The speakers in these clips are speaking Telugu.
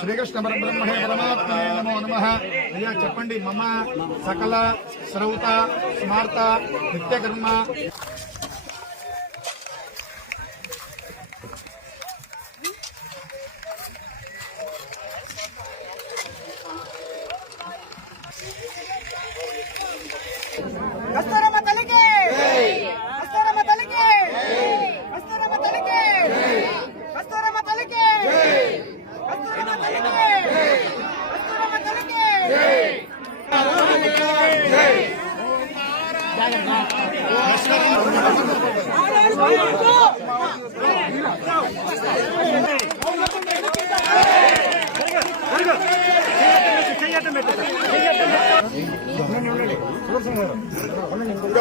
శ్రీకృష్ణ పరబ్రహ్మణే పరమాత్మనే నమో నమః. అయ్యా చెప్పండి. మమ సకల శ్రౌత స్మార్త నిత్యకర్మ కస్తూరమ్మ తల్లికి కస్తూరమ్మ తల్లికి కస్తూరమ్మ తల్లికి కస్తూరమ్మ తల్లికి కస్తూరమ్మ తల్లికి కస్తూరమ్మ తల్లికి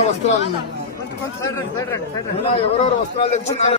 వస్త్రాలు ఎవరెవరు వస్త్రాలు తెచ్చున్నారు?